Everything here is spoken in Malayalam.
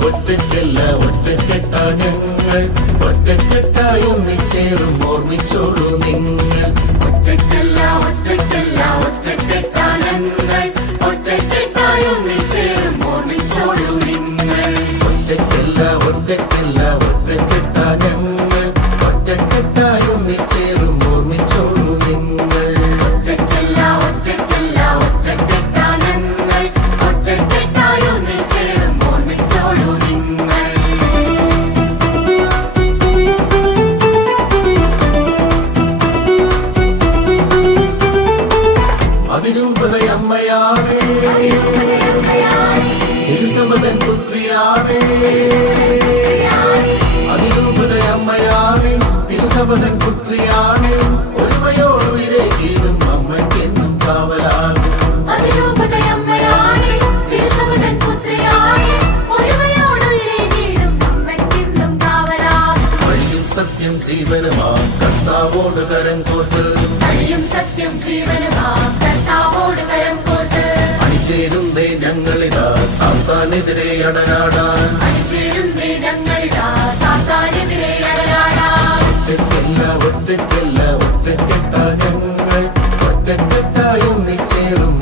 ഒറ്റക്കല്ല ഒറ്റക്കെട്ട ഞങ്ങൾ. ഒറ്റക്കെട്ടായി ഒന്നിച്ചേറും ഓർമ്മിച്ചോളൂ നിങ്ങൾ. ഒറ്റക്കല്ല ഒറ്റക്കല്ല ഒറ്റക്കെട്ട ഞങ്ങൾ. ഒറ്റക്കെട്ടായി ഒന്നിച്ചേറും ഓർമ്മിച്ചോളൂ നിങ്ങൾ. ഒറ്റക്കല്ല ഒറ്റക്കല്ല ഒറ്റക്കെട്ട ഞങ്ങൾ. ഒറ്റക്കെട്ടായി ഒന്നിച്ചേറും അതിരൂപതയമ്മയാണ്. തിരുസമതൻ പുത്രിയാണ്. അതിരൂപതയമ്മയാണ് തിരുസമതൻ പുത്രിയാണ്. സത്യം ജീവനുമാ. കർത്താവോട് കരം കോർത്ത്. അഴിയും സത്യം ജീവനുമാ. കർത്താവോട് കരം കോർത്ത്. അണിചേരുന്നേ ഞങ്ങളിതാ. സാത്താനെതിരെ അടരാടാൻ. അണിചേരുന്നേ ഞങ്ങളിതാ. സാത്താനെതിരെ അടരാടാൻ. ഒറ്റയ്ക്കല്ല ഒറ്റയ്ക്കല്ല ഒറ്റക്കെട്ട ഞങ്ങൾ. ഒറ്റക്കെട്ടായി ഒന്നിച്ചേരുന്നു